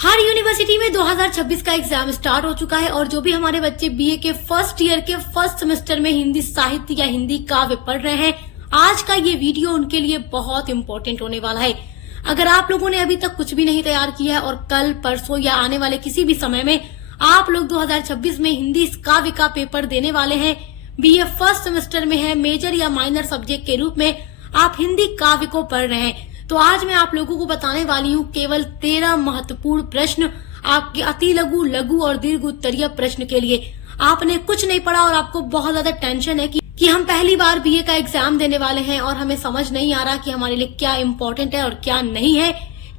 हर university में 2026 का exam start हो चुका है और जो भी हमारे बच्चे बीए के फर्स्ट ईयर के फर्स्ट सेमेस्टर में हिंदी साहित्य या हिंदी काव्य पढ़ रहे हैं, आज का ये वीडियो उनके लिए बहुत इम्पोर्टेंट होने वाला है। अगर आप लोगों ने अभी तक कुछ भी नहीं तैयार किया है और कल परसों या आने वाले किसी भी समय में आप लोग 2026 में हिंदी काव्य का पेपर देने वाले हैं, बीए फर्स्ट सेमेस्टर में है, मेजर या माइनर सब्जेक्ट के रूप में आप हिंदी काव्य को पढ़ रहे हैं, तो आज मैं आप लोगों को बताने वाली हूँ केवल 13 महत्वपूर्ण प्रश्न आपके अति लघु, लघु और दीर्घ उत्तरीय प्रश्न के लिए। आपने कुछ नहीं पढ़ा और आपको बहुत ज्यादा टेंशन है कि हम पहली बार बीए का एग्जाम देने वाले हैं और हमें समझ नहीं आ रहा कि हमारे लिए क्या इम्पोर्टेंट है और क्या नहीं है,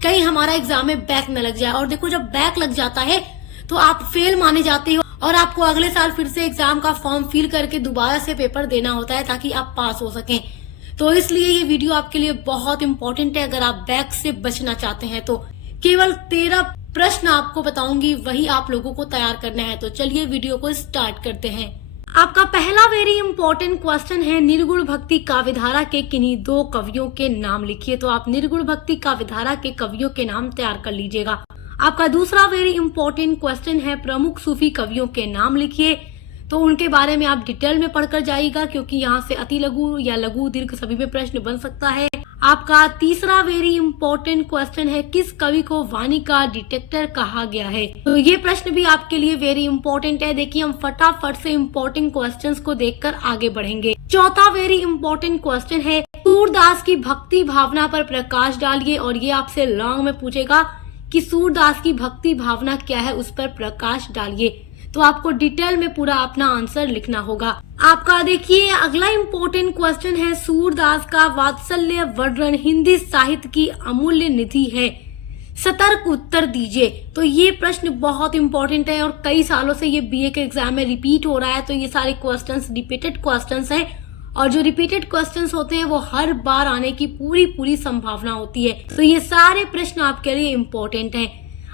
कहीं हमारा एग्जाम में बैक न लग जाए। और देखो, जब बैक लग जाता है तो आप फेल माने जाते हो और आपको अगले साल फिर से एग्जाम का फॉर्म फिल करके दोबारा से पेपर देना होता है ताकि आप पास हो सकें। तो इसलिए ये वीडियो आपके लिए बहुत इम्पोर्टेंट है। अगर आप बैक से बचना चाहते हैं तो केवल 13 प्रश्न आपको बताऊंगी, वही आप लोगों को तैयार करना है। तो चलिए वीडियो को स्टार्ट करते हैं। आपका पहला वेरी इंपॉर्टेंट क्वेश्चन है, निर्गुण भक्ति काव्यधारा के किन्हीं 2 कवियों के नाम लिखिए। तो आप निर्गुण भक्ति काव्यधारा के कवियों के नाम तैयार कर लीजिएगा। आपका दूसरा वेरी इंपॉर्टेंट क्वेश्चन है, प्रमुख सूफी कवियों के नाम लिखिए। तो उनके बारे में आप डिटेल में पढ़कर जाइएगा, क्योंकि यहाँ से अति लघु या लघु दीर्घ सभी में प्रश्न बन सकता है। आपका तीसरा वेरी इंपॉर्टेंट क्वेश्चन है, किस कवि को वाणी का डिटेक्टर कहा गया है। तो ये प्रश्न भी आपके लिए वेरी इंपॉर्टेंट है। देखिए, हम फटाफट से इंपॉर्टेंट क्वेश्चंस को देखकर आगे बढ़ेंगे। चौथा वेरी इंपॉर्टेंट क्वेश्चन है, सूरदास की भक्ति भावना पर प्रकाश डालिए। और ये आपसे लॉन्ग में पूछेगा कि सूरदास की भक्ति भावना क्या है, उस पर प्रकाश डालिए। तो आपको डिटेल में पूरा अपना आंसर लिखना होगा। आपका देखिए अगला इम्पोर्टेंट क्वेश्चन है, सूरदास का वात्सल्य वर्णन हिंदी साहित्य की अमूल्य निधि है, सतर्क उत्तर दीजिए। तो ये प्रश्न बहुत इंपॉर्टेंट है और कई सालों से ये बीए के एग्जाम में रिपीट हो रहा है। तो ये सारे क्वेश्चंस रिपीटेड क्वेश्चंस हैं और जो रिपीटेड क्वेश्चंस होते हैं वो हर बार आने की पूरी संभावना होती है। तो ये सारे प्रश्न आपके लिए इम्पोर्टेंट हैं।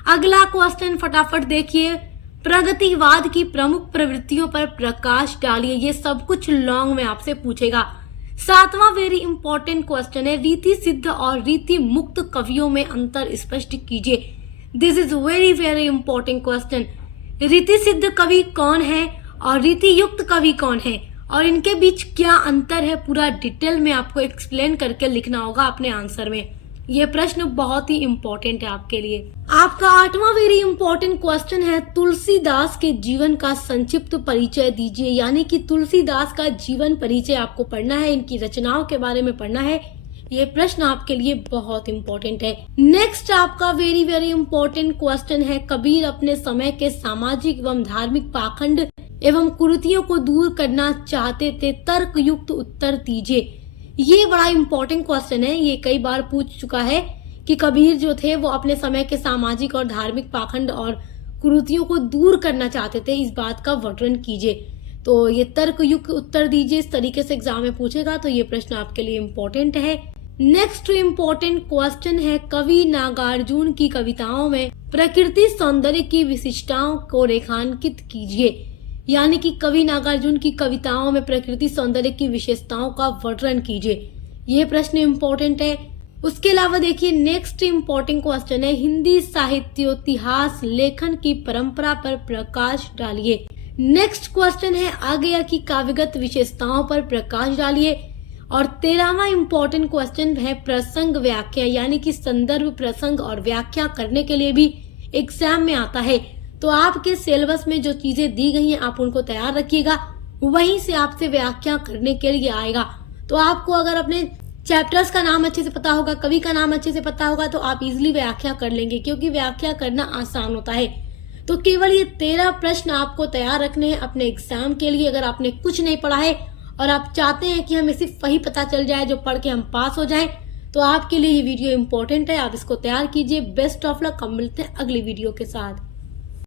अगला क्वेश्चन फटाफट देखिए, प्रगतिवाद की प्रमुख प्रवृत्तियों पर प्रकाश डालिए। ये सब कुछ लॉन्ग में आपसे पूछेगा। 7वां वेरी इंपॉर्टेंट क्वेश्चन है, रीति सिद्ध और रीति मुक्त कवियों में अंतर स्पष्ट कीजिए। This is very important question. रीति सिद्ध कवि कौन है और रीति युक्त कवि कौन है और इनके बीच क्या अंतर है, पूरा डिटेल में आपको एक्सप्लेन करके लिखना होगा अपने आंसर में। ये प्रश्न बहुत ही इम्पोर्टेंट है आपके लिए। आपका 8वां वेरी इम्पोर्टेंट क्वेश्चन है, तुलसीदास के जीवन का संक्षिप्त परिचय दीजिए। यानी कि तुलसीदास का जीवन परिचय आपको पढ़ना है, इनकी रचनाओं के बारे में पढ़ना है। ये प्रश्न आपके लिए बहुत इम्पोर्टेंट है। नेक्स्ट आपका वेरी इम्पोर्टेंट क्वेश्चन है, कबीर अपने समय के सामाजिक एवं धार्मिक पाखंड एवं कुरीतियों को दूर करना चाहते थे, तर्क युक्त उत्तर दीजिए। ये बड़ा इम्पोर्टेंट क्वेश्चन है, ये कई बार पूछ चुका है कि कबीर जो थे वो अपने समय के सामाजिक और धार्मिक पाखंड और कुरीतियों को दूर करना चाहते थे, इस बात का वर्णन कीजिए। तो ये तर्क युक्त उत्तर दीजिए, इस तरीके से एग्जाम में पूछेगा। तो ये प्रश्न आपके लिए इम्पोर्टेंट है। नेक्स्ट इम्पोर्टेंट क्वेश्चन है, कवि नागार्जुन की कविताओं में प्रकृति सौंदर्य की विशिष्टताओं को रेखांकित कीजिए। यानी कि कवि नागार्जुन की कविताओं में प्रकृति सौंदर्य की विशेषताओं का वर्णन कीजिए। ये प्रश्न इम्पोर्टेंट है। उसके अलावा देखिए, नेक्स्ट इम्पोर्टेंट क्वेश्चन है, हिंदी साहित्योतिहास लेखन की परंपरा पर प्रकाश डालिए। नेक्स्ट क्वेश्चन है, आ गया की काव्यगत विशेषताओं पर प्रकाश डालिए। और 13वां इम्पोर्टेंट क्वेश्चन है, प्रसंग व्याख्या। यानी कि संदर्भ, प्रसंग और व्याख्या करने के लिए भी एग्जाम में आता है। तो आपके सिलेबस में जो चीजें दी गई हैं आप उनको तैयार रखिएगा, वहीं से आपसे व्याख्या करने के लिए आएगा। तो आपको अगर अपने चैप्टर्स का नाम अच्छे से पता होगा, कवि का नाम अच्छे से पता होगा, तो आप इजीली व्याख्या कर लेंगे, क्योंकि व्याख्या करना आसान होता है। तो केवल ये 13 प्रश्न आपको तैयार रखने हैं अपने एग्जाम के लिए। अगर आपने कुछ नहीं पढ़ा है और आप चाहते हैं कि हमें सिर्फ वही पता चल जाए जो पढ़ के हम पास हो जाएं, तो आपके लिए ये वीडियो इम्पोर्टेंट है। आप इसको तैयार कीजिए। Best of luck. हम मिलते हैं अगली वीडियो के साथ।